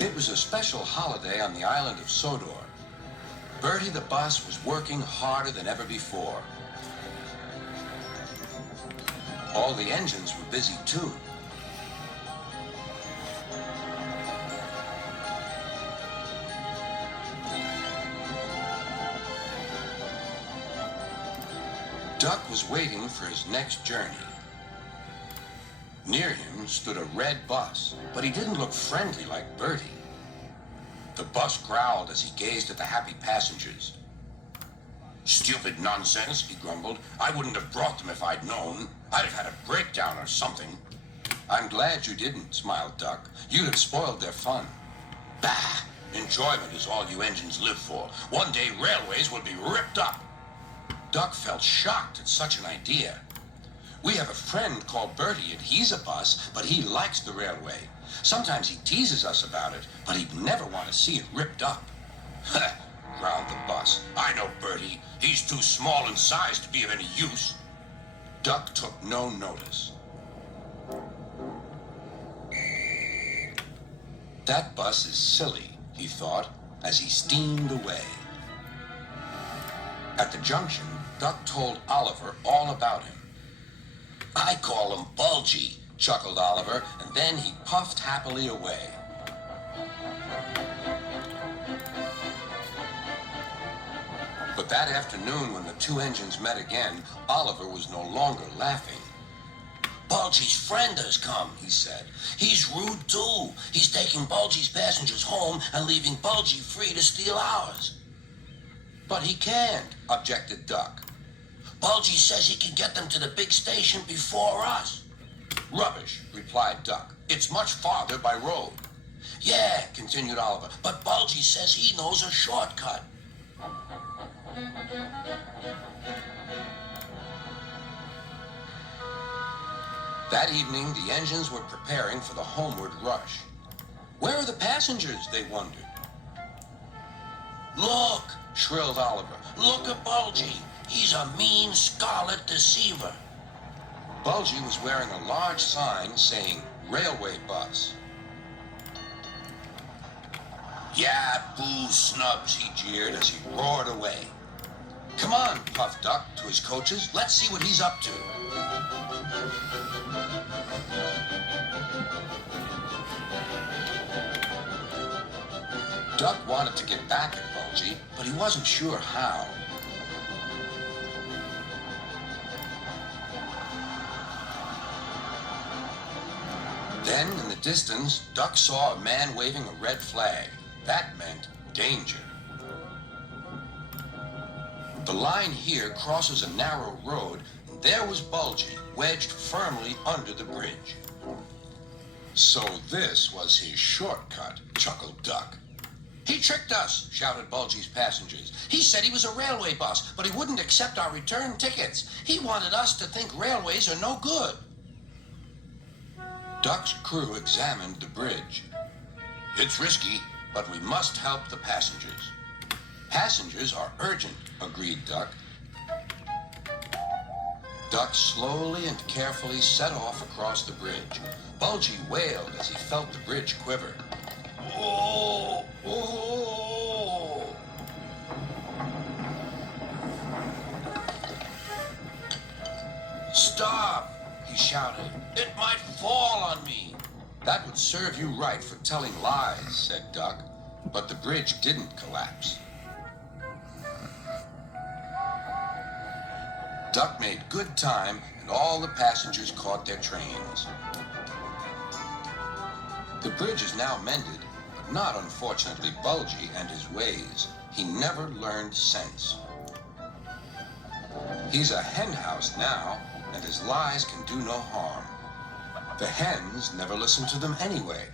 It was a special holiday on the island of Sodor. Bertie the bus was working harder than ever before. All the engines were busy too. Duck was waiting for his next journey. Near him stood a red bus, but he didn't look friendly like Bertie. The bus growled as he gazed at the happy passengers. "Stupid nonsense," he grumbled. "I wouldn't have brought them if I'd known. I'd have had a breakdown or something." "I'm glad you didn't," smiled Duck. "You'd have spoiled their fun." "Bah! Enjoyment is all you engines live for. One day railways will be ripped up." Duck felt shocked at such an idea. "We have a friend called Bertie, and he's a bus, but he likes the railway. Sometimes he teases us about it, but he'd never want to see it ripped up." "Huh," growled the bus. "I know Bertie. He's too small in size to be of any use." Duck took no notice. "That bus is silly," he thought, as he steamed away. At the junction, Duck told Oliver all about him. "I call him Bulgy," chuckled Oliver, and then he puffed happily away. But that afternoon, when the two engines met again, Oliver was no longer laughing. "Bulgy's friend has come," he said. "He's rude too. He's taking Bulgy's passengers home and leaving Bulgy free to steal ours." "But he can't," objected Duck. "Bulgy says he can get them to the big station before us." "Rubbish," replied Duck. "It's much farther by road." "Yeah," continued Oliver, "but Bulgy says he knows a shortcut." That evening, the engines were preparing for the homeward rush. "Where are the passengers?" they wondered. "Look," shrilled Oliver. "Look at Bulgy. He's a mean scarlet deceiver." Bulgy was wearing a large sign saying "Railway Bus." "Yeah, boo snubs," he jeered as he roared away. "Come on," puffed Duck to his coaches. "Let's see what he's up to." Duck wanted to get back at Bulgy, but he wasn't sure how. Then, in the distance, Duck saw a man waving a red flag. That meant danger. The line here crosses a narrow road, and there was Bulgy, wedged firmly under the bridge. "So this was his shortcut," chuckled Duck. "He tricked us," shouted Bulgy's passengers. "He said he was a railway bus, but he wouldn't accept our return tickets. He wanted us to think railways are no good." Duck's crew examined the bridge. "It's risky, but we must help the passengers." "Passengers are urgent," agreed Duck. Duck slowly and carefully set off across the bridge. Bulgy wailed as he felt the bridge quiver. "Oh! Oh!" "Stop!" he shouted. "It might fall on me." "That would serve you right for telling lies," said Duck. But the bridge didn't collapse. Duck made good time, and all the passengers caught their trains. The bridge is now mended, but not, unfortunately, Bulgy and his ways. He never learned sense. He's a hen house now, and his lies can do no harm. The hens never listen to them anyway.